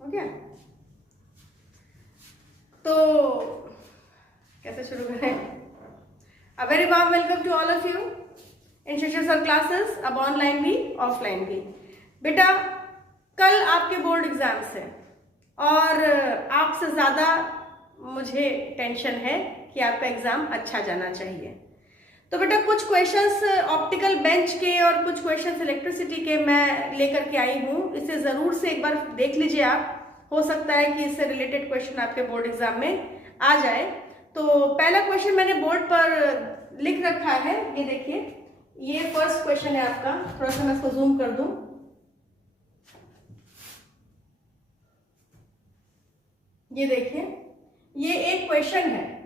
हो गया? तो कैसे शुरू करें? A very warm welcome to all of you in शिक्षक सर क्लासेस, अब ऑनलाइन भी ऑफलाइन भी। बेटा कल आपके बोर्ड एग्जाम्स है और आपसे ज़्यादा मुझे टेंशन है कि आपका एग्जाम अच्छा जाना चाहिए। तो बेटा कुछ क्वेश्चंस ऑप्टिकल बेंच के और कुछ क्वेश्चंस इलेक्ट्रिसिटी के मैं लेकर के आई हूँ, इसे ज़रूर से एक बार देख लीजिए आप। हो सकता है कि इससे रिलेटेड क्वेश्चन आपके बोर्ड एग्जाम में आ जाए। तो पहला क्वेश्चन मैंने बोर्ड पर लिख रखा है, ये देखिए, ये फर्स्ट क्वेश्चन है आपका। थोड़ा सा मैं इसको जूम कर दूं। ये देखिए, ये एक क्वेश्चन है।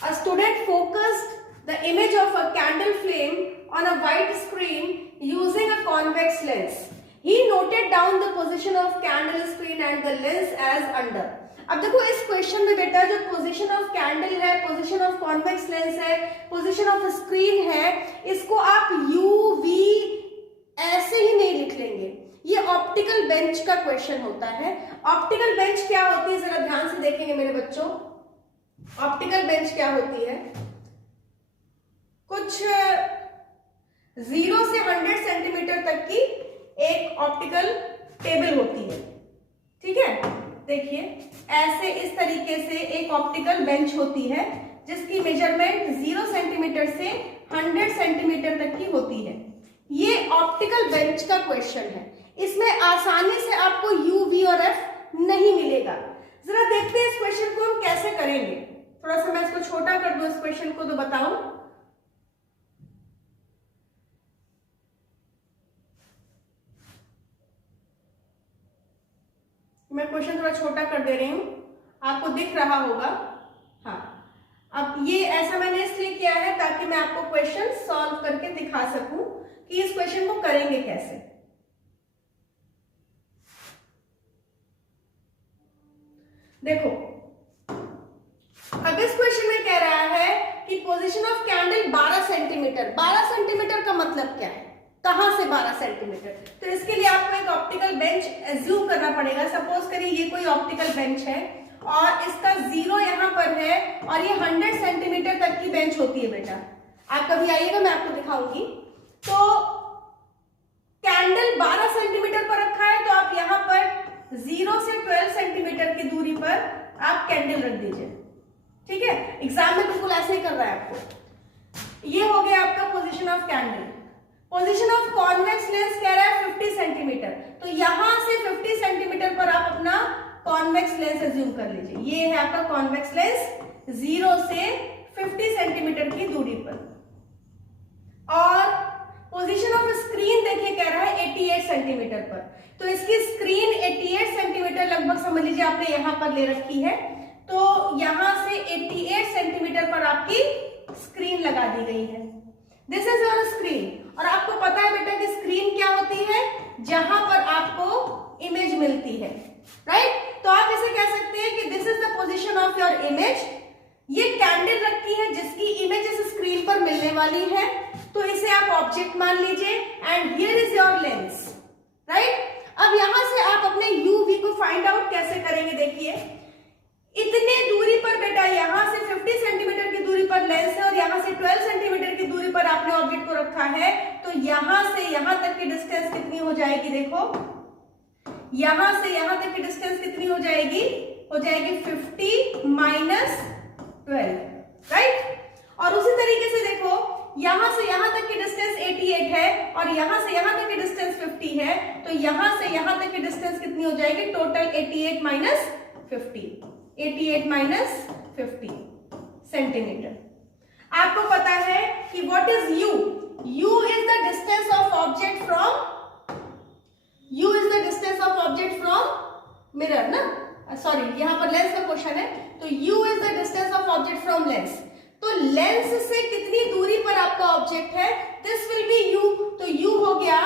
A student focused the image of a candle flame on a white screen using a convex lens. He noted down the position of candle screen and the lens as under. अब देखो इस question में बेटा जो position of candle है, position of convex lens है, position of screen है, इसको आप यू वी ऐसे ही नहीं लिख लेंगे। ये ऑप्टिकल बेंच का क्वेश्चन होता है। ऑप्टिकल बेंच क्या होती है जरा ध्यान से देखेंगे मेरे बच्चों। ऑप्टिकल बेंच क्या होती है? कुछ 0 से 100 सेंटीमीटर तक की एक ऑप्टिकल टेबल होती है, ठीक है? देखिए ऐसे इस तरीके से एक ऑप्टिकल बेंच होती है जिसकी मेजरमेंट 0 सेंटीमीटर से 100 सेंटीमीटर तक की होती है। ये ऑप्टिकल बेंच का क्वेश्चन है। इसमें आसानी से आपको यू वी और एफ नहीं मिलेगा। जरा देखते हैं इस क्वेश्चन को हम कैसे करेंगे। थोड़ा सा मैं इसको छोटा कर दूं इस क्वेश्चन को तो बताऊं। मैं क्वेश्चन थोड़ा छोटा कर दे रही हूं, आपको दिख रहा होगा। हाँ, अब ये ऐसा मैंने इसलिए किया है ताकि मैं आपको क्वेश्चन सॉल्व करके दिखा सकूं कि इस क्वेश्चन को करेंगे कैसे। देखो अब इस क्वेश्चन में कह रहा है कि position of candle 12 centimetre. 12 centimetre का मतलब क्या है? कहां से 12 सेंटीमीटर? तो इसके लिए आपको एक ऑप्टिकल बेंच एज्यूम करना पड़ेगा। सपोज करिए ये कोई ऑप्टिकल बेंच है और इसका 0 यहां पर है और ये 100 सेंटीमीटर तक की बेंच होती है बेटा। आप कभी आइएगा, मैं आपको दिखाऊंगी। तो कैंडल 12 सेंटीमीटर पर रखा है तो आप यहां पर 0 से 12 सेंटीमीटर की दूरी पर आप कैंडल रख दीजिए, ठीक है? एग्जाम में बिल्कुल ऐसे ही कर रहा है आपको। ये हो गया आपका position of candle. Position of convex lens कह रहा है 50 सेंटीमीटर, तो यहां से 50 सेंटीमीटर पर आप अपना कॉन्वेक्स लेंस एज्यूम कर लीजिए। ये है आपका कॉन्वेक्स लेंस 0 से 50 सेंटीमीटर की दूरी पर। और पोजीशन ऑफ स्क्रीन देखिए कह रहा है 88 सेंटीमीटर पर, तो इसकी स्क्रीन 88 सेंटीमीटर लगभग समझ लीजिए आपने यहां पर ले रखी है। तो यहां से 88 सेंटीमीटर पर आपकी स्क्रीन लगा दी गई है। This is your screen. और आपको पता है बेटा कि स्क्रीन क्या होती है? जहां पर आपको इमेज मिलती है, राइट? तो आप इसे कह सकते हैं कि this is the position of your image. ये कैंडल रखी है जिसकी इमेज इस स्क्रीन पर मिलने वाली है, तो इसे आप ऑब्जेक्ट मान लीजिए and here is your lens, right? अब यहां से आप अपने यू वी को फाइंड आउट कैसे करेंगे? देखिए इतने दूरी पर बेटा यहां से 50 सेंटीमीटर की दूरी पर लेंस है और यहां से 12 सेंटीमीटर की दूरी पर आपने ऑब्जेक्ट को रखा है, तो यहां से यहां तक की डिस्टेंस कितनी हो जाएगी? देखो यहां से यहां तक की डिस्टेंस कितनी हो जाएगी? हो जाएगी 50 माइनस 12, राइट? और उसी तरीके से देखो यहां से यहां तक की डिस्टेंस 88 है और यहां से यहां तक की डिस्टेंस 50 है, तो यहां से यहां तक की डिस्टेंस कितनी हो जाएगी? Total 88 minus 50, 88 minus 50 centimetre. आपको पता है कि what is you? You is the distance of object from, you is the distance of object from mirror ना, सॉरी यहां पर लेंस का क्वेश्चन है, तो you is the distance of object from lens. तो लेंस से कितनी दूरी पर आपका ऑब्जेक्ट है? This will be you. तो यू हो गया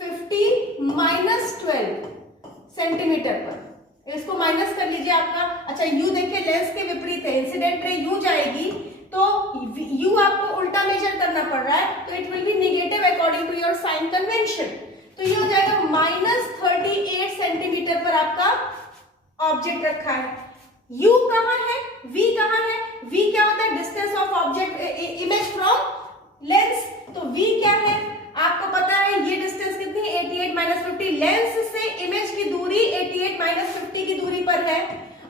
50 माइनस 12 सेंटीमीटर पर। इसको माइनस कर लीजिए आपका। अच्छा यू देखिए लेंस के विपरीत है, इंसिडेंट रे यू जाएगी तो यू आपको उल्टा मेजर करना पड़ रहा है, तो it will be negative according to your sign convention. तो ये हो जाएगा सेंटीमीटर पर आपका ऑब्जेक्ट रखा है। u कहाँ है, v कहाँ है? v क्या होता है? Distance of object image from lens. तो v क्या है आपको पता है, ये डिस्टेंस कितनी है 88 माइनस 50। लेंस से इमेज की दूरी 88 माइनस 50 की दूरी पर है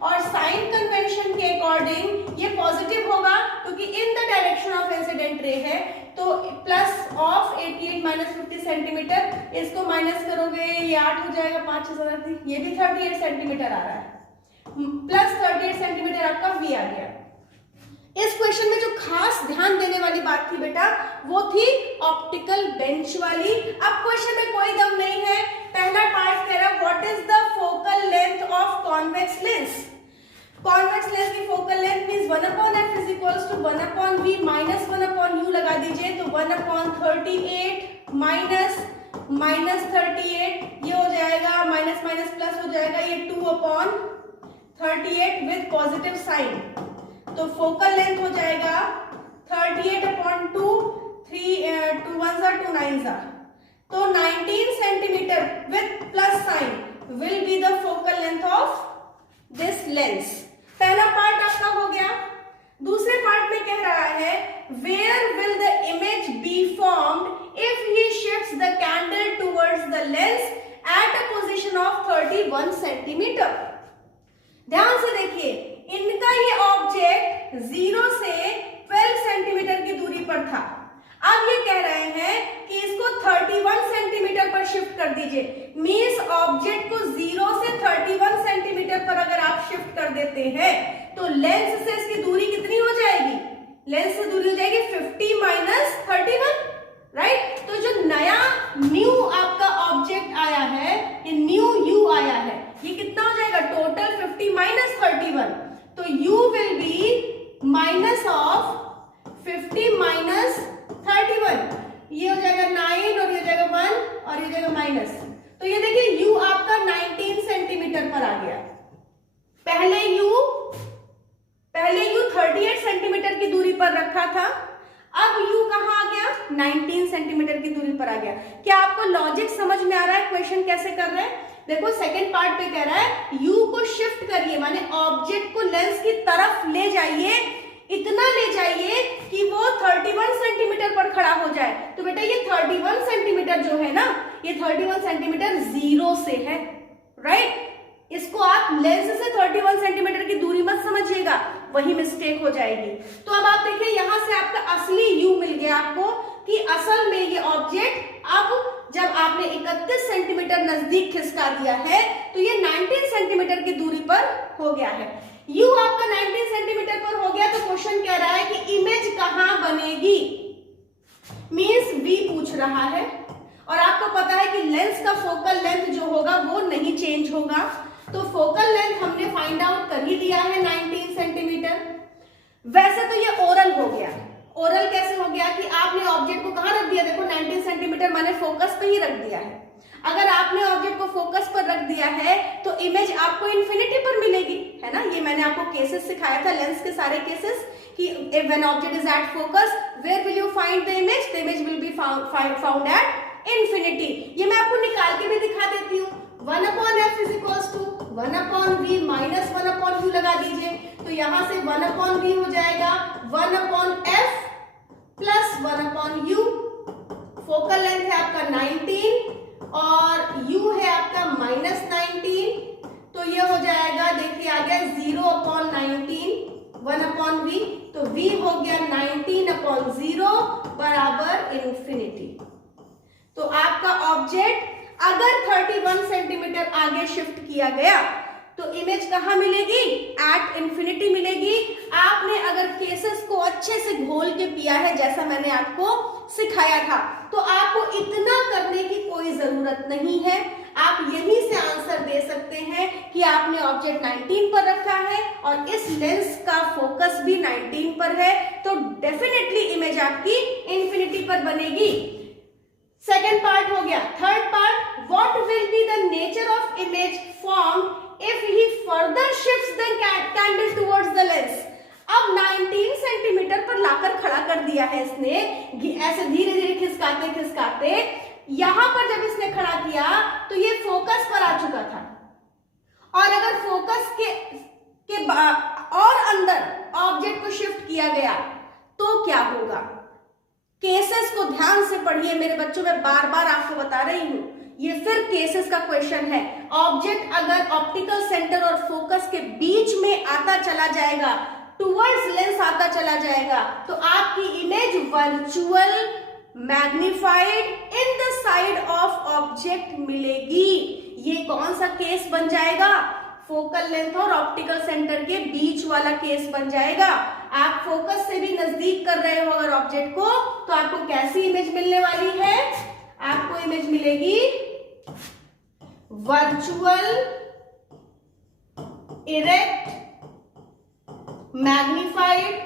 और साइन कन्वेंशन के अकॉर्डिंग ये पॉजिटिव होगा क्योंकि in the direction of incident ray है। तो प्लस ऑफ 88 माइनस 50 सेंटीमीटर, इसको माइनस करोगे ये 8 हो जाएगा, 5 ये भी 38 सेंटीमीटर आ रहा है, प्लस 38 सेंटीमीटर आपका v आ गया। इस क्वेश्चन में जो खास ध्यान देने वाली बात थी बेटा वो थी ऑप्टिकल बेंच वाली। अब क्वेश्चन में कोई दम नहीं है। पहला पार्ट कह रहा है what is the focal length of convex lens. Convex lens की focal length means 1/f is equals to 1/v minus 1/u लगा दीजिए। तो 1/38 माइनस 38 ये हो जाएगा, माइनस माइनस प्लस हो जाएगा, ये 2/38 विद पॉजिटिव साइन। तो फोकल लेंथ हो जाएगा 38/2, 2 1 2 9। तो 19 centimetre with plus sign will be the focal length of this lens. पहला पार्ट आपका हो गया। दूसरे पार्ट में कह रहा है where will the image be formed if he shifts the candle towards the lens at a position of 31 centimetre. ध्यान से देखिए, इनका ये ऑब्जेक्ट 0 से 12 सेंटीमीटर की दूरी पर था। अब ये कह रहे हैं कि इसको 31 सेंटीमीटर पर शिफ्ट कर दीजिए। मींस ऑब्जेक्ट को 0 से 31 सेंटीमीटर पर अगर आप शिफ्ट कर देते हैं तो लेंस से इसकी दूरी कितनी हो जाएगी? लेंस से दूरी हो जाएगी 50 माइनस 31, राइट। तो जो नया न्यू आपका ऑब्जेक्ट आया है, ये न्यू यू आया है, ये कितना हो जाएगा? Total 50 minus 31। तो u will be minus of 50 minus 31। ये हो जाएगा 9 और ये हो जाएगा 1 और ये हो जाएगा माइनस। तो ये देखिए u आपका 19 सेंटीमीटर पर आ गया। पहले u 38 सेंटीमीटर की दूरी पर रखा था, अब u कहां आ गया? 19 सेंटीमीटर की दूरी पर आ गया। क्या आपको लॉजिक समझ में आ रहा है? क्वेश्चन कैसे कर रहे हैं देखो। सेकंड पार्ट पे कह रहा है u को शिफ्ट करिए, माने ऑब्जेक्ट को लेंस की तरफ ले जाइए, इतना ले जाइए कि वो 31 सेंटीमीटर पर खड़ा हो जाए। तो बेटा ये 31 सेंटीमीटर जो है ना, ये 31 सेंटीमीटर 0 से है, राइट। इसको आप लेंस से 31 सेंटीमीटर की दूरी मत समझिएगा, वही मिस्टेक हो जाएगी। तो अब आप देखिए यहां से आपका असली u मिल गया आपको कि असल में ये ऑब्जेक्ट अब जब आपने 31 सेंटीमीटर नजदीक खिसका दिया है तो ये 19 सेंटीमीटर की दूरी पर हो गया है। u आपका 19 सेंटीमीटर पर हो गया। तो क्वेश्चन कह रहा है कि इमेज कहां बनेगी, मींस v पूछ रहा है और आपको पता है कि लेंस का फोकल लेंथ जो होगा वो नहीं चेंज होगा। तो फोकल लेंथ हमने फाइंड आउट कर ही दिया है 19 सेंटीमीटर। वैसे तो ये ओरल हो गया। ओरल कैसे हो गया कि आपने ऑब्जेक्ट को कहां रख दिया? देखो 19 सेंटीमीटर मैंने फोकस पे ही रख दिया है। अगर आपने ऑब्जेक्ट को फोकस पर रख दिया है तो इमेज आपको इन्फिनिटी पर मिलेगी, है ना। ये मैंने आपको केसेस सिखाया था, लेंस के सारे केसेस, कि when object is at focus where will you find the image will be found at infinity. ये मैं आपको निकाल के भी दिखा देती हूँ। 1/f is equals to 1/v minus 1/u लगा दीजिए। तो यहां से 1/v हो जाएगा 1/f plus 1/u। Focal length है आपका 19 और u है आपका माइनस 19। तो ये हो जाएगा, देखिए आ गया 0/19 1/v। तो v हो गया 19/0 बराबर इन्फिनिटी। तो आपका ऑब्जेक्ट अगर 31 सेंटीमीटर आगे शिफ्ट किया गया तो इमेज कहां मिलेगी? एट इन्फिनिटी मिलेगी। आपने अगर केसेस को अच्छे से घोल के पिया है जैसा मैंने आपको सिखाया था तो आपको इतना करने की कोई जरूरत नहीं है। आप यहीं से आंसर दे सकते हैं कि आपने ऑब्जेक्ट 19 पर रखा है और इस लेंस का फोकस भी 19 पर है, तो डेफिनेटली इमेज आपकी इन्फिनिटी पर बनेगी। सेकेंड पार्ट हो गया। Third part, what will be the nature of image form if he further shifts the candle towards the lens. अब 19 सेंटीमीटर पर लाकर खड़ा कर दिया है इसने, ऐसे धीरे धीरे खिसकाते खिसकाते। यहां पर जब इसने खड़ा किया तो ये फोकस पर आ चुका था, और अंदर ऑब्जेक्ट को शिफ्ट किया गया तो क्या होगा? केसेस को ध्यान से पढ़िए मेरे बच्चों, मैं बार बार आपको बता रही हूं, ये फिर केसेस का क्वेश्चन है। ऑब्जेक्ट अगर ऑप्टिकल सेंटर और फोकस के बीच में आता चला जाएगा, टुवर्ड्स लेंस आता चला जाएगा, तो आपकी image virtual magnified in the side of object मिलेगी। ये कौन सा केस बन जाएगा? फोकल लेंथ और ऑप्टिकल सेंटर के बीच वाला केस बन जाएगा। आप फोकस से भी नजदीक कर रहे हो अगर ऑब्जेक्ट को, तो आपको कैसी इमेज मिलने वाली है? आपको इमेज मिलेगी वर्चुअल इरेक्ट मैग्निफाइड,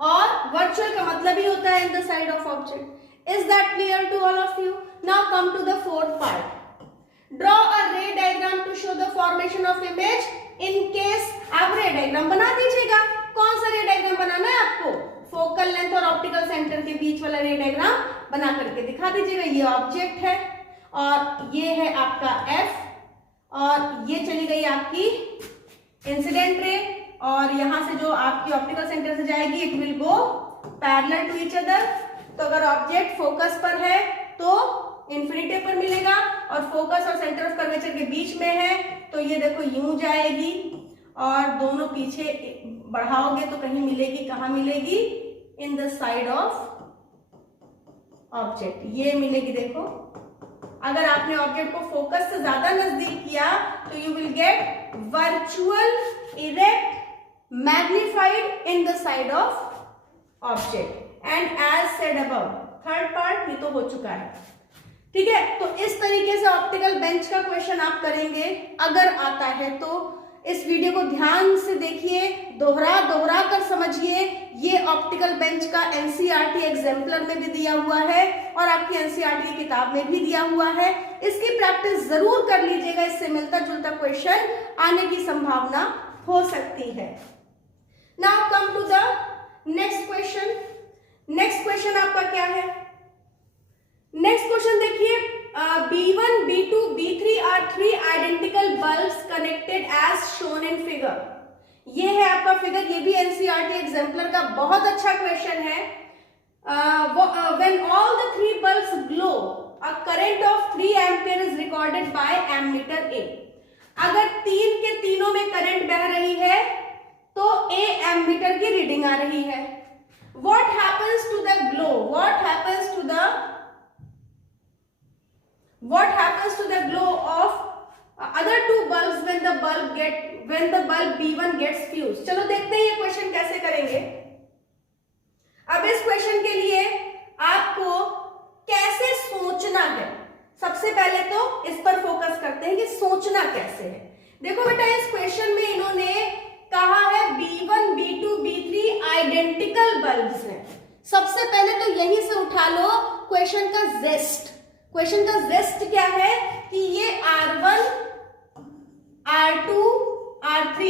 और वर्चुअल का मतलब ही होता है in the side of object. Is that clear to all of you? Now come to the fourth part. Draw a ray diagram to show the formation of image in case. आप ray diagram बना दीजिएगा। कौन सा रे diagram बनाना है आपको? Focal length और optical centre के बीच वाला रे डायग्राम बना करके दिखा दीजिएगा। ये ऑब्जेक्ट है और ये है आपका एफ, और ये चली गई आपकी इंसिडेंट रे, और यहां से जो आपकी ऑप्टिकल सेंटर से जाएगी it will go parallel to each other. तो अगर ऑब्जेक्ट फोकस पर है तो इन्फिनिटी पर मिलेगा, और फोकस और सेंटर ऑफ कर्वेचर के बीच में है तो ये देखो यूं जाएगी, और दोनों पीछे बढ़ाओगे तो कहीं मिलेगी, कहां मिलेगी? इन द साइड ऑफ ऑब्जेक्ट, ये मिलेगी। देखो अगर आपने ऑब्जेक्ट को फोकस से ज्यादा नजदीक किया तो you will get virtual erect magnified in the side of object. And as said above, third part ये तो हो चुका है, ठीक है। तो इस तरीके से ऑप्टिकल बेंच का क्वेश्चन आप करेंगे अगर आता है तो। इस वीडियो को ध्यान से देखिए, दोहरा कर समझिए। ये ऑप्टिकल बेंच का एनसीईआरटी एग्जाम्पलर में भी दिया हुआ है और आपकी एनसीईआरटी की किताब में भी दिया हुआ है। इसकी प्रैक्टिस जरूर कर लीजिएगा, इससे मिलता जुलता क्वेश्चन आने की संभावना हो सकती है। Now come to the next question. Next question आपका क्या है? नेक्स्ट क्वेश्चन देखिए, B1, B2, B3 are three identical bulbs connected as shown in figure। ये है आपका फिगर, ये भी एनसीईआरटी एग्जाम्पलर का बहुत अच्छा क्वेश्चन है। When all the three bulbs glow, a current of 3 ampere is recorded by ammeter A। अगर तीन के तीनों में करंट बह रही है तो A एमीटर की रीडिंग आ रही है। What happens to the glow? What happens to the glow of other two bulbs when the bulb B1 gets fused? चलो देखते हैं ये क्वेश्चन कैसे करेंगे। अब इस क्वेश्चन के लिए आपको कैसे सोचना है, सबसे पहले तो इस पर फोकस करते हैं कि सोचना कैसे है। देखो बेटा, इस क्वेश्चन में इन्होंने कहा है B1, B2, B3 identical bulbs हैं। सबसे पहले तो यहीं से उठा लो क्वेश्चन का जेस्ट। क्वेश्चन का जेस्ट क्या है कि ये R1, R2, R3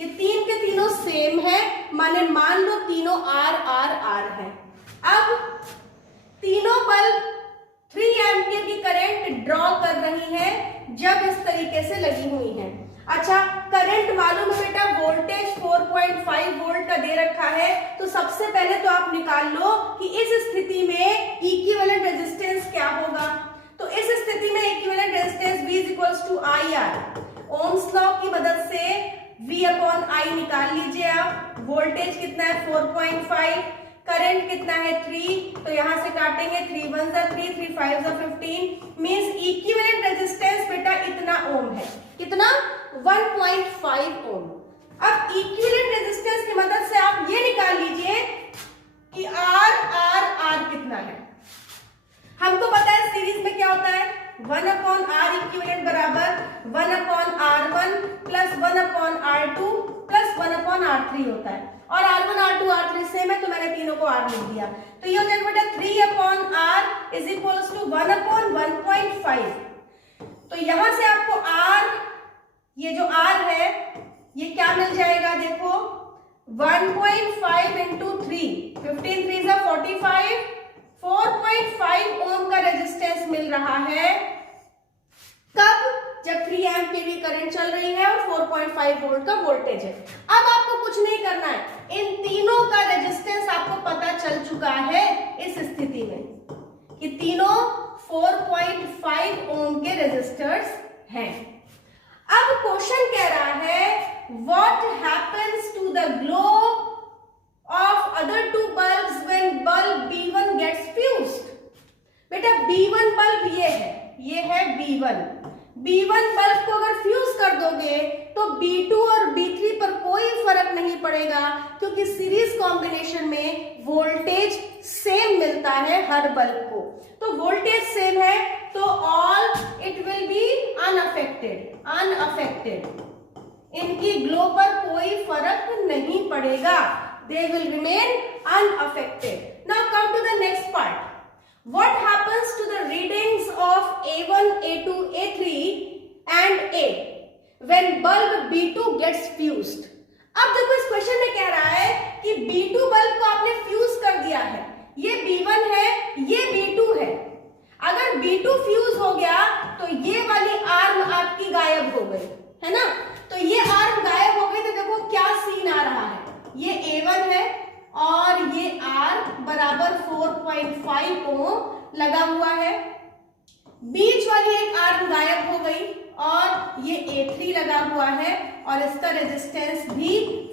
ये तीन के तीनों सेम है, माने मान लो तीनों R है। अब तीनों बल्ब 3 एम्पियर की करंट ड्रॉ कर रही है जब इस तरीके से लगी हुई है। अच्छा, करंट मालूम है बेटा, वोल्टेज 4.5 वोल्ट का दे रखा है। तो सबसे पहले तो आप निकाल लो कि इस स्थिति में इक्विवेलेंट रेजिस्टेंस क्या होगा। तो इस स्थिति में equivalent resistance V = IR। Ohm's law की मदद से V/I निकाल लीजिए आप। वोल्टेज कितना है? 4.5। करंट कितना है? 3। तो यहां से काटेंगे, 3 1 3, 3 5 15, मींस इक्विवेलेंट रेजिस्टेंस बेटा इतना ओम है। कितना? 1.5 ओम। अब इक्विवेलेंट रेजिस्टेंस की मदद से आप ये निकाल लीजिए कि R कितना है। हमको पता है सीरीज में क्या होता है, 1/R इक्विवेलेंट बराबर 1/R1 plus 1/R2 plus 1/R3 होता है। और R1, R2, R3 सेम है तो मैंने तीनों को R लिख दिया। तो ये हो जाएगा बेटा 3/R इज इक्वल टू 1/1.5। तो यहां से आपको R, ये जो R है ये क्या मिल जाएगा? देखो 1.5 इंटू 3, 15 3 = 45, 4.5 ओम का रेजिस्टेंस मिल रहा है। कब? जब 3 एम्पियर की करंट चल रही है और 4.5 वोल्ट का वोल्टेज है। अब आपको कुछ नहीं करना है, इन तीनों का रेजिस्टेंस आपको पता चल चुका है इस स्थिति में कि तीनों 4.5 ओम के रेजिस्टर्स हैं। अब क्वेश्चन कह रहा है what happens to the glow of other two bulbs when bulb B1 gets fused. बेटा B1 बल्ब ये है B1। B1 बल्ब को अगर फ्यूज कर दोगे तो B2 और B3 पर कोई फर्क नहीं पड़ेगा, क्योंकि सीरीज कॉम्बिनेशन में वोल्टेज सेम मिलता है हर बल्ब को। तो वोल्टेज सेम है तो all it will be unaffected. इनकी ग्लो पर कोई फर्क नहीं पड़ेगा, they will remain unaffected. Now come to the next part. What happens to the readings of A1, A2, A3 and A when bulb B2 gets fused? अब देखो इस question में कह रहा है कि B2 बल्ब को आपने फ्यूज कर दिया है, ये B1 है, ये B2 है। अगर B2 फ्यूज हो गया तो ये वाली आर्म आपकी गायब हो गई, है ना। तो ये आर्म गायब हो गई तो देखो क्या सीन आ रहा है, ये A1 है और ये R बराबर 4.5 ओम लगा हुआ है। बीच वाली एक आर्म गायब हो गई और ये A3 लगा हुआ है और इसका रेजिस्टेंस भी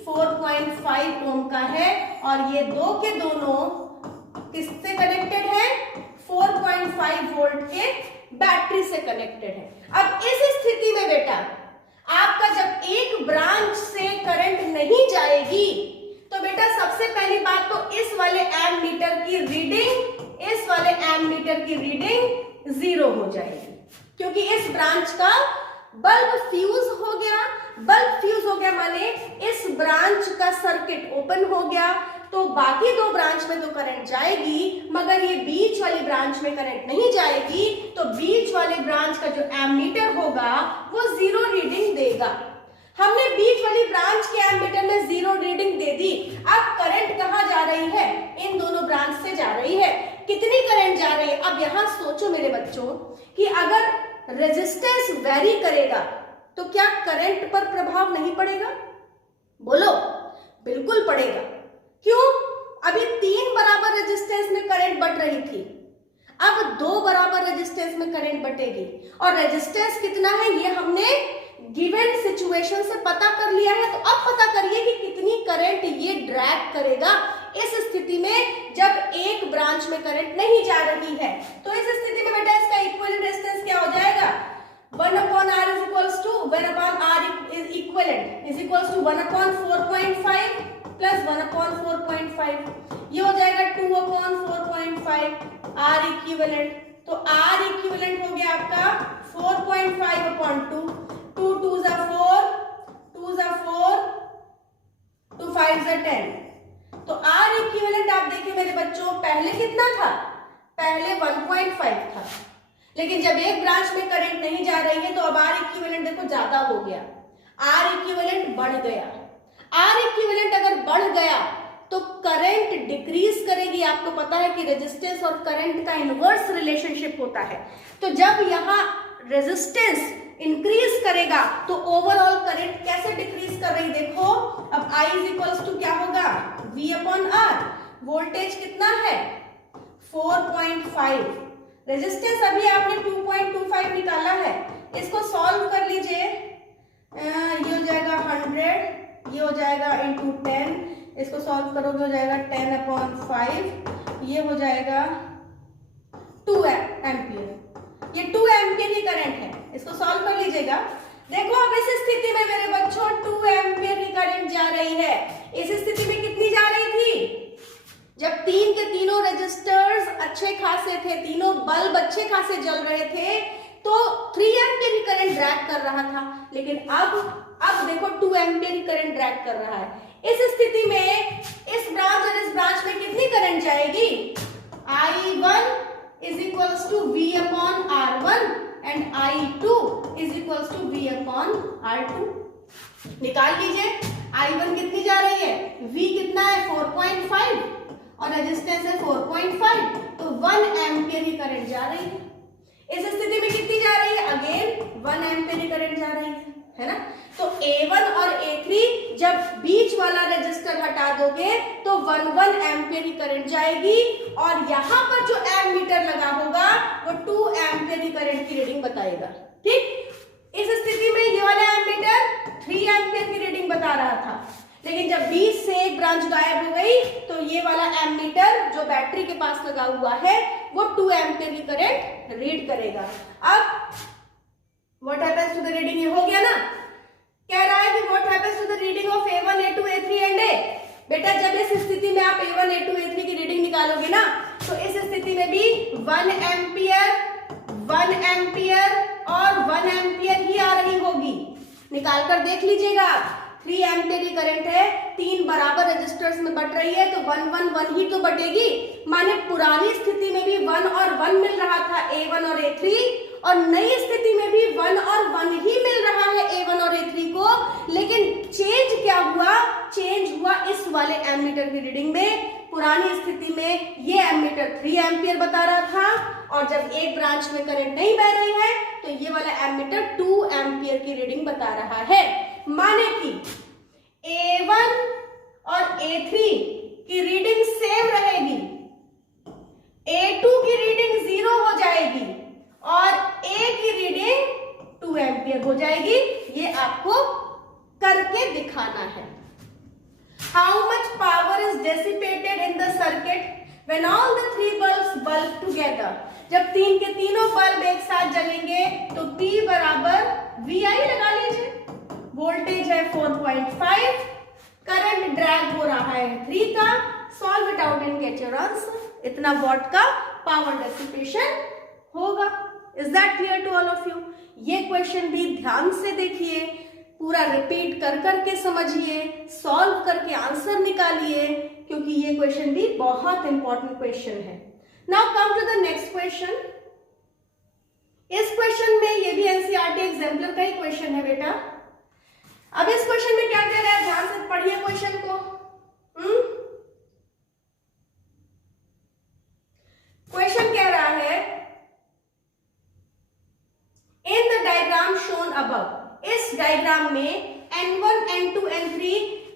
4.5 ओम का है और ये दो के दोनों किससे कनेक्टेड है, 4.5 वोल्ट के बैटरी से कनेक्टेड है। अब इस स्थिति में बेटा आपका जब एक ब्रांच से करंट नहीं जाएगी तो बेटा सबसे पहली बात तो इस वाले एमीटर की रीडिंग 0 हो जाएगी, क्योंकि इस ब्रांच का बल्ब फ्यूज हो गया माने इस ब्रांच का सर्किट ओपन हो गया, तो बाकी दो ब्रांच में तो करंट जाएगी, मगर ये बीच वाली ब्रांच में करंट नहीं जाएगी। तो बीच वाले ब्रांच का जो एमीटर होगा वो 0 रीडिंग देगा। हमने बीच वाली ब्रांच के एमीटर में 0 रीडिंग दे दी। अब करंट कहां जा रही है, इन दोनों ब्रांच से जा रही है। कितनी करंट जा रही है, अब यहां सोचो मेरे बच्चों कि अगर रेजिस्टेंस वेरी करेगा तो क्या करंट पर प्रभाव नहीं पड़ेगा? बोलो, बिल्कुल पड़ेगा। क्यों? अभी 3 बराबर रेजिस्टेंस में करंट बढ़ रही थी, अब 2 बराबर रेजिस्टेंस में करंट बढ़ेगी। और रेजिस्टेंस कितना है ये हमने गिवन सिचुएशन से पता कर लिया है। तो अब पता करिए कि कितनी करंट ये ड्रैग करेगा इस स्थिति में जब एक ब्रांच में करंट नहीं जा रही है। तो इस स्थिति में बेटा इसका इक्विवेलेंट रेजिस्टेंस क्या हो जाएगा, 1/R is equals to 1/R is equivalent is equals to 1/4.5 plus 1/4.5, ये हो जाएगा 2/4.5 R इक्विवेलेंट। तो R इक्विवेलेंट हो गया आपका 4.5/2, 2 2s are 4, 2s are 4, 2 5s are 10। तो R इक्विवेलेंट आप देखिए मेरे बच्चों, पहले कितना था, पहले 1.5 था, लेकिन जब एक ब्रांच में करंट नहीं जा रही है तो अब R इक्विवेलेंट देखो ज्यादा हो गया, R इक्विवेलेंट बढ़ गया। R इक्विवेलेंट अगर बढ़ गया तो करंट डिक्रीज करेगी। आपको पता है कि रेजिस्टेंस और करंट का इनवर्स रिलेशनशिप होता है। तो जब यहाँ रेजिस्टेंस इंक्रीज करेगा तो ओवरऑल करंट कैसे डिक्रीज कर रही, देखो अब I इज इक्वल्स टू क्या होगा, V/R। वोल्टेज कितना है 4.5, रेजिस्टेंस अभी आपने 2.25 निकाला है, इसको सॉल्व कर लीजिए। ये हो जाएगा 100, ये हो जाएगा इंटू 10, इसको सॉल्व करोगे हो जाएगा 10/5, ये हो जाएगा 2 एम्पियर। ये 2 एम्पियर की करंट है, इसको सॉल्व कर लीजिएगा। देखो अब इस स्थिति में मेरे बच्चों 2 एम्पियर की करंट जा रही है। इस स्थिति में कितनी जा रही थी, जब 3 के तीनों रजिस्टर्स अच्छे खासे थे, तीनों बल्ब अच्छे खासे जल रहे थे, तो 3 एम्पियर की करंट ड्रैग कर रहा था। लेकिन अब देखो 2 एम्पियर की करंट ड्रैग कर रहा है। इस स्थिति में इस ब्रांच और इस ब्रांच में कितनी करंट जाएगी, I1 is equals to V/R1 and I2 is equals to V/R2। निकाल लीजिए, I1 कितनी जा रही है, V कितना है 4.5 और रेजिस्टेंस है 4.5, तो 1 एम्पियर की करंट जा रही है। इस स्थिति में कितनी जा रही है, अगेन 1 एम्पियर की करंट जा रही है। है ना। तो A1 और A3 जब बीच वाला रेजिस्टर हटा दोगे तो 1 एम्पियर की करंट जाएगी और यहाँ पर जो एमीटर लगा होगा वो 2 एम्पियर की करंट की रीडिंग बताएगा। ठीक, इस स्थिति में ये वाला एमीटर 3 एम्पियर की रीडिंग बता रहा था, लेकिन जब बीच से एक ब्रांच गायब हो गई तो ये वाला एमीटर जो बैटरी के पास लगा हुआ है वो 2 एम्पियर की करंट रीड करेगा। अब what happens to the reading, ये हो गया ना। कह रहा है कि what happens to the reading of A1, A2, A3 and A। बेटा जब इस स्थिति में आप A1, A2, A3 की रीडिंग निकालोगे ना तो इस स्थिति में भी 1 एम्पियर, 1 एम्पियर और 1 एम्पियर ही आ रही होगी। निकाल कर देख लीजिएगा, 3 एम्पियर की करंट है, 3 बराबर रेजिस्टर्स में बट रही है तो 1 1 1 ही तो बटेगी। माने पुरानी स्थिति में भी 1 और 1 मिल रहा था A1 और A3, और नई स्थिति में भी 1 और 1 ही मिल रहा है A1 और A3 को। लेकिन चेंज क्या हुआ, चेंज हुआ इस वाले एमीटर की रीडिंग में। पुरानी स्थिति में ये एमीटर 3 एम्पियर बता रहा था और जब एक ब्रांच में करंट नहीं बह रही है तो ये वाला एमीटर 2 एम्पियर की रीडिंग बता रहा है। माने कि A1 और A3 की रीडिंग सेम रहेगी, A2 की रीडिंग 0 हो जाएगी और A की रीडिंग 2 एम्पियर हो जाएगी। ये आपको करके दिखाना है। How much power is dissipated in the circuit when all the 3 bulbs bulb together? जब तीन के तीनों बल्ब एक साथ जलेंगे तो P बराबर VI लगा लीजिए। वोल्टेज है 4.5, करंट ड्रैग हो रहा है 3 का। Solve it out and get your answer. इतना वॉट का पावर डिसिपेशन होगा। Is that clear to all of you? ये क्वेश्चन भी ध्यान से देखिए, पूरा रिपीट कर करके समझिए, सॉल्व करके आंसर निकालिए, क्योंकि ये क्वेश्चन भी बहुत इंपॉर्टेंट क्वेश्चन है। Now come to the next question. इस क्वेश्चन में ये भी एनसीईआरटी एग्जाम्पलर का ही क्वेश्चन है बेटा। अब इस क्वेश्चन में क्या कह रहा है, ध्यान से पढ़िए क्वेश्चन को। क्वेश्चन कह रहा है in the diagram shown above, इस डायग्राम में N1, N2, N3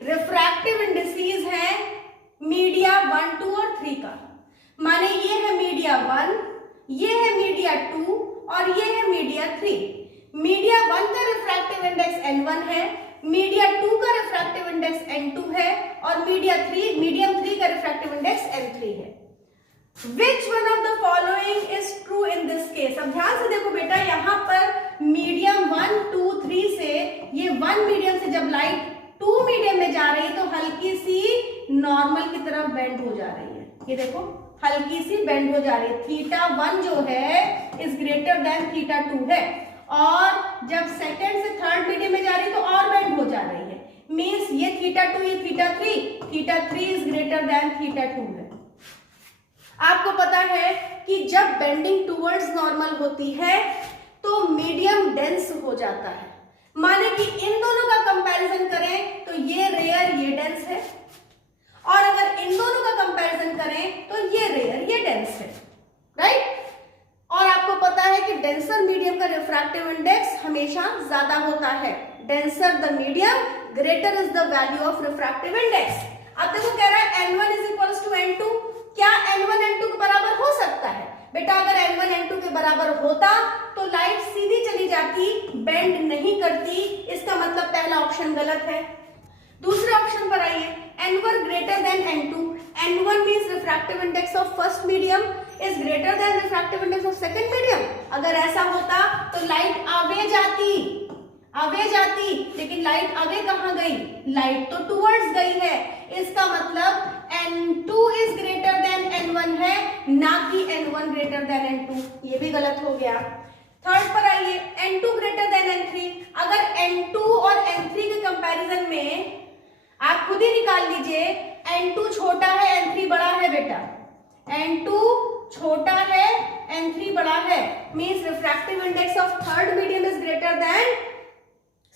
refractive indices है मीडिया 1, 2 और 3 का। माने ये है मीडिया 1, ये है मीडिया 2 और ये है मीडिया 3। मीडिया 1 का रिफ्रैक्टिव इंडेक्स N1 है, मीडिया 2 का रिफ्रैक्टिव इंडेक्स N2 है और मीडियम 3 का रिफ्रैक्टिव इंडेक्स N3 है। Which one of the following is true in this case? अब ध्यान से देखो बेटा, यहाँ पर मीडियम 1, 2, 3 से ये 1 मीडियम से जब लाइट 2 मीडियम में जा रही है तो हल्की सी नॉर्मल की तरफ बेंड हो जा रही है। ये देखो हल्की सी बेंड हो जा रही है। θ1 जो है इज ग्रेटर देन θ2 है, और जब सेकेंड से थर्ड मीडियम में जा रही है तो और बेंड हो जा रही है। मीन्स ये θ2 ये θ3 इज ग्रेटर देन θ2 है। आपको पता है कि जब बेंडिंग टुवर्ड्स नॉर्मल होती है तो मीडियम डेंस हो जाता है। माने कि इन दोनों का कंपैरिजन करें तो ये रेयर ये डेंस है, और अगर इन दोनों का कंपैरिजन करें तो ये रेयर ये डेंस है, राइट। और आपको पता है कि डेंसर मीडियम का रिफ्रैक्टिव इंडेक्स हमेशा ज्यादा होता है। Denser the medium, greater is the value of refractive index. अब देखो कह रहा है N1 is equals to N2। क्या N1 N2 के बराबर हो सकता है? बेटा अगर N1 N2 के बराबर होता तो लाइट सीधी चली जाती, बेंड नहीं करती। इसका मतलब पहला ऑप्शन गलत है। दूसरे ऑप्शन पर आइए, N1 greater than N2। N1 means refractive index of first medium is greater than refractive index of second medium. अगर ऐसा होता तो लाइट आगे जाती, लेकिन लाइट आगे कहां गई? लाइट तो टुवर्ड्स गई है। इसका मतलब N2 is greater than N1 है, ना कि N1 ग्रेटर देन N2। ये भी गलत हो गया। थर्ड पर आइए, N2 ग्रेटर देन N3। अगर N2 और N3 के कंपैरिजन में आप खुद ही निकाल लीजिए, N2 छोटा है N3 बड़ा है बेटा। N2 छोटा है N3 बड़ा है, means refractive index of third medium is greater than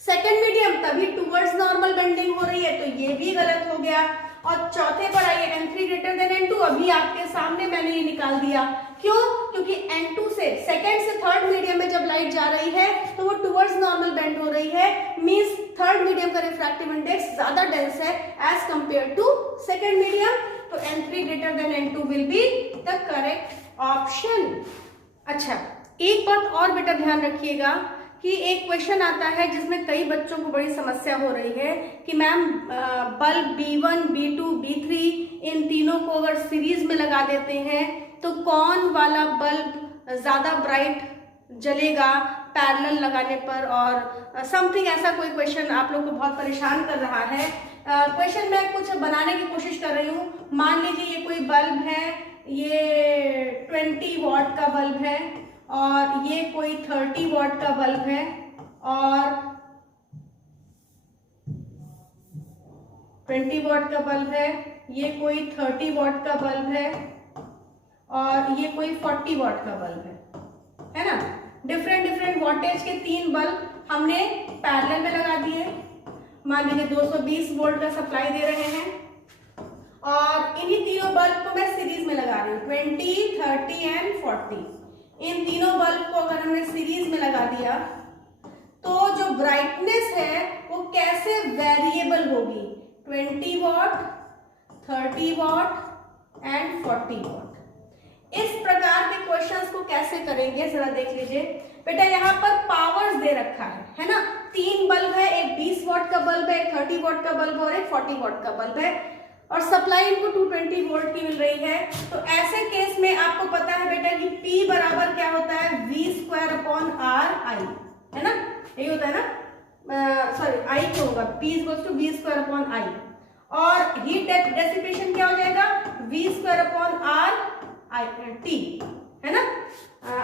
second medium, तभी टुवर्ड्स नॉर्मल बेंडिंग हो रही है, तो ये भी गलत हो गया। और चौथे पर आइए, N3 ग्रेटर देन N2। अभी आपके सामने मैंने ये निकाल दिया। क्यों? क्योंकि N2 से सेकेंड से थर्ड मीडियम में जब लाइट जा रही है तो वो टुवर्ड्स नॉर्मल बेंड हो रही है, मींस थर्ड मीडियम का रिफ्रैक्टिव इंडेक्स ज्यादा डेंस है as compare to second medium, तो N3 greater than N2 will be the correct option. अच्छा, एक बात और बेटा ध्यान रखिएगा कि एक क्वेश्चन आता है जिसमें कई बच्चों को बड़ी समस्या हो रही है कि ma'am bulb B1, B2, B3 इन तीनों को अगर सीरीज में लगा देते हैं तो कौन वाला बल्ब ज्यादा ब्राइट जलेगा पैरेलल लगाने पर, और समथिंग ऐसा कोई क्वेश्चन आप लोग को बहुत परेशान कर रहा है। क्वेश्चन मैं कुछ बनाने की कोशिश कर रही हूँ। मान लीजिए ये कोई बल्ब है, ये 20 वॉट का बल्ब है और ये कोई 30 वॉट का बल्ब है, और 20 वॉट का बल्ब है, ये कोई 30 वॉट का बल्ब है और ये कोई 40 वॉट का बल्ब है ना। डिफरेंट वॉटेज के 3 बल्ब हमने पैरेलल में लगा दिए। मान लीजिए 220 वोल्ट का सप्लाई दे रहे हैं और इन्हीं तीनों बल्ब को मैं सीरीज में लगा रही हूँ, 20, 30 एंड 40। इन तीनों बल्ब को अगर हमने सीरीज में लगा दिया तो जो ब्राइटनेस है वो कैसे वेरिएबल होगी, 20 वॉट, 30 वॉट एंड 40 वॉट। इस प्रकार के क्वेश्चंस को कैसे करेंगे जरा देख लीजिए बेटा। यहाँ पर पावर्स दे रखा है ना, 3 बल्ब है, एक 20 वॉट का बल्ब है, एक 30 वॉट का बल्ब और एक 40 वॉट का बल्ब है, और सप्लाई इनको 220 वोल्ट की मिल रही है। तो ऐसे केस में आपको पता है बेटा कि P बराबर क्या होता है, V²/R I, है ना, यही होता है ना, सॉरी I क्या होगा, P = V²/I, और हीट डेसिपेशन क्या हो जाएगा, V²/RT, है ना,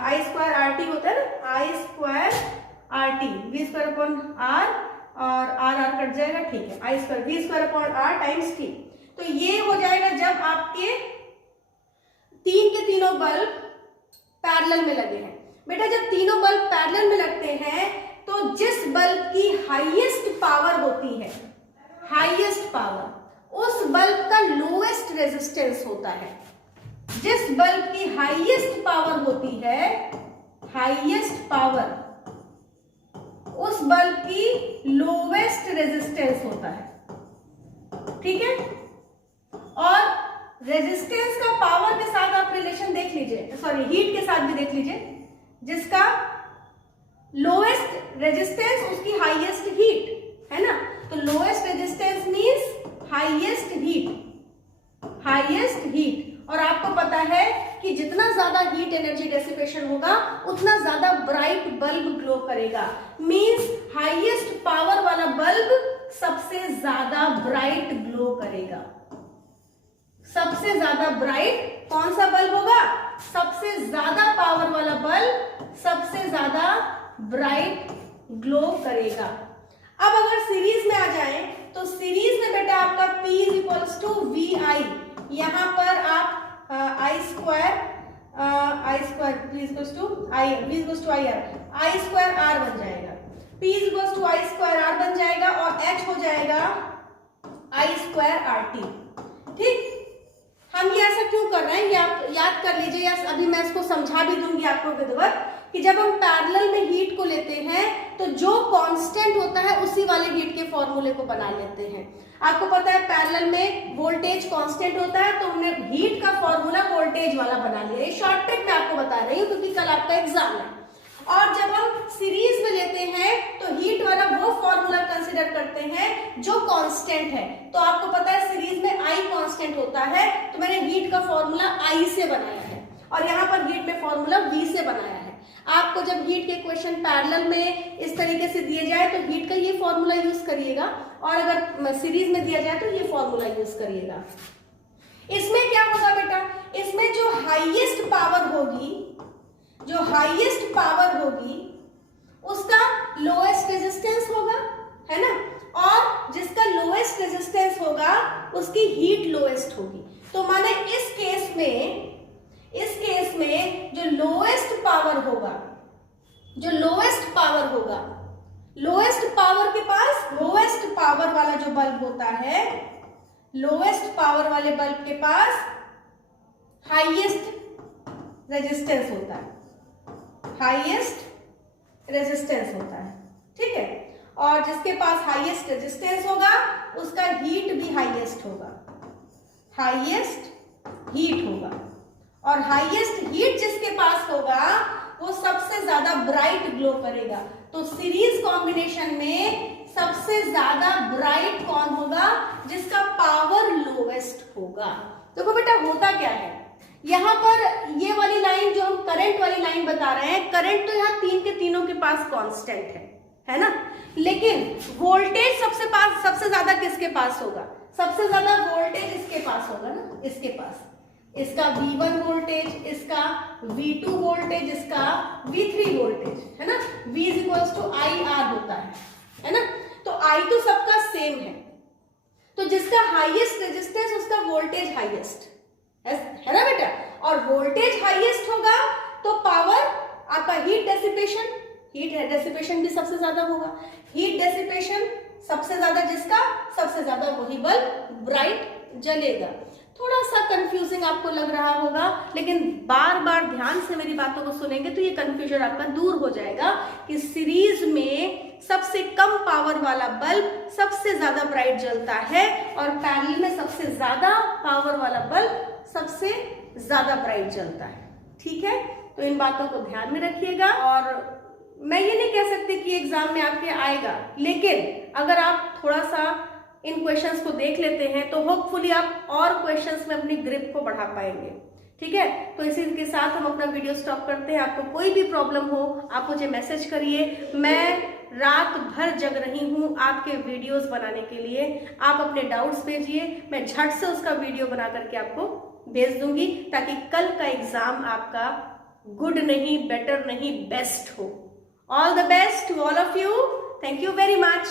I²RT होता है ना, I²RT, V²/R और R कट जाएगा, ठीक है, I² V²/R टाइम्स T। तो ये हो जाएगा जब आपके 3 के तीनों बल्ब पैरेलल में लगे हैं। बेटा जब तीनों बल्ब पैरेलल में लगते हैं तो जिस बल्ब की हाईएस्ट पावर होती है, हाईएस्ट पावर, उस बल्ब का लोएस्ट रेजिस्टेंस होता है। जिस बल्ब की हाईएस्ट पावर होती है, हाईएस्ट पावर, उस बल्ब की लोवेस्ट रेजिस्टेंस होता है, ठीक है। और रेजिस्टेंस का पावर के साथ आप रिलेशन देख लीजिए, सॉरी हीट के साथ भी देख लीजिए, जिसका लोएस्ट रेजिस्टेंस उसकी हाईएस्ट हीट, है ना। तो lowest resistance means highest heat, highest heat. और आपको पता है कि जितना ज्यादा हीट एनर्जी डेसिपेशन होगा उतना ज्यादा ब्राइट बल्ब ग्लो करेगा, मींस हाईएस्ट पावर वाला बल्ब सबसे ज्यादा ब्राइट ग्लो करेगा। सबसे ज्यादा ब्राइट कौन सा बल्ब होगा, सबसे ज्यादा पावर वाला बल्ब सबसे ज्यादा ब्राइट ग्लो करेगा। अब अगर सीरीज में आ जाए तो सीरीज में बेटा आपका P = VI, यहां पर आप I² I²R बन जाएगा, P = I²R बन जाएगा और H हो जाएगा I²RT, ठीक। हम ये ऐसा क्यों कर रहे हैं ये आप याद कर लीजिए, या अभी मैं इसको समझा भी दूंगी आपको विधिवत, कि जब हम पैरेलल में हीट को लेते हैं तो जो कांस्टेंट होता है उसी वाले हीट के फॉर्मूले को बना लेते हैं। आपको पता है पैरेलल में वोल्टेज कांस्टेंट होता है, तो हमने हीट का फॉर्मूला वोल्टेज वाला बना लिया। ये शॉर्ट ट्रिक में आपको बता रही हूँ क्योंकि कल आपका एग्जाम है। और जब हम सीरीज में लेते हैं तो हीट वाला वो फॉर्मूला कंसीडर करते हैं जो कांस्टेंट है। तो आपको पता है सीरीज में I कांस्टेंट होता है, तो मैंने हीट का फॉर्मूला I से बनाया है और यहाँ पर हीट में फॉर्मूला V से बनाया है। आपको जब हीट के क्वेश्चन पैरेलल में इस तरीके से दिए जाए तो हीट का ये फॉर्मूला यूज करिएगा, और अगर सीरीज में दिया जाए तो ये फॉर्मूला यूज करिएगा। इसमें क्या होगा बेटा, इसमें जो हाईएस्ट पावर होगी, जो हाईएस्ट पावर होगी उसका लोएस्ट रेजिस्टेंस होगा, है ना, और जिसका लोएस्ट रेजिस्टेंस होगा उसकी हीट लोएस्ट होगी। तो माने इस केस में जो लोएस्ट पावर होगा, जो लोएस्ट पावर होगा, लोएस्ट पावर के पास, लोएस्ट पावर वाला जो बल्ब होता है, लोएस्ट पावर वाले बल्ब के पास हाईएस्ट रेजिस्टेंस होता है, हाईएस्ट रेजिस्टेंस होता है, ठीक है। और जिसके पास हाईएस्ट रेजिस्टेंस होगा उसका हीट भी हाईएस्ट होगा, हाईएस्ट हीट होगा। और हाईएस्ट हीट जिसके पास होगा वो सबसे ज्यादा ब्राइट ग्लो करेगा। तो सीरीज कॉम्बिनेशन में सबसे ज्यादा ब्राइट कौन होगा? जिसका पावर लोवेस्ट होगा। देखो बेटा होता क्या है, यहां पर ये वाली लाइन जो हम करंट वाली लाइन बता रहे हैं, करंट तो यहाँ तीन के तीनों के पास कांस्टेंट है ना, लेकिन वोल्टेज सबसे ज्यादा किसके पास होगा? सबसे ज्यादा वोल्टेज इसके पास होगा ना, इसके पास। इसका V1 वोल्टेज, इसका V2 वोल्टेज, इसका V3 वोल्टेज, है ना। V = IR होता है ना। तो I तो सबका सेम है, तो जिसका हाईएस्ट रेजिस्टेंस उसका वोल्टेज हाईएस्ट है ना बेटा। और वोल्टेज हाईएस्ट होगा तो पावर आपका हीट डेसिपेशन भी सबसे ज्यादा होगा। हीट डेसिपेशन सबसे ज्यादा जिसका, सबसे ज्यादा वही बल्ब ब्राइट जलेगा। थोड़ा सा कंफ्यूजिंग आपको लग रहा होगा, लेकिन बार बार ध्यान से मेरी बातों को सुनेंगे तो ये कंफ्यूजन आपका दूर हो जाएगा कि सीरीज में सबसे कम पावर वाला बल्ब सबसे ज्यादा ब्राइट जलता है और पैरेलल में सबसे ज्यादा पावर वाला बल्ब सबसे ज्यादा ब्राइट जलता है, ठीक है। तो इन बातों को ध्यान में रखिएगा। और मैं ये नहीं कह सकती कि एग्जाम में आपके आएगा, लेकिन अगर आप थोड़ा सा इन क्वेश्चंस को देख लेते हैं तो होपफुली आप और क्वेश्चंस में अपनी ग्रिप को बढ़ा पाएंगे, ठीक है। तो इसी के साथ हम अपना वीडियो स्टॉप करते हैं। आपको कोई भी प्रॉब्लम हो आप मुझे मैसेज करिए, मैं रात भर जग रही हूँ आपके वीडियोस बनाने के लिए। आप अपने डाउट्स भेजिए, मैं झट से उसका वीडियो बना करके आपको भेज दूंगी, ताकि कल का एग्जाम आपका गुड नहीं, बेटर नहीं, बेस्ट हो। All the best to all of you. Thank you very much.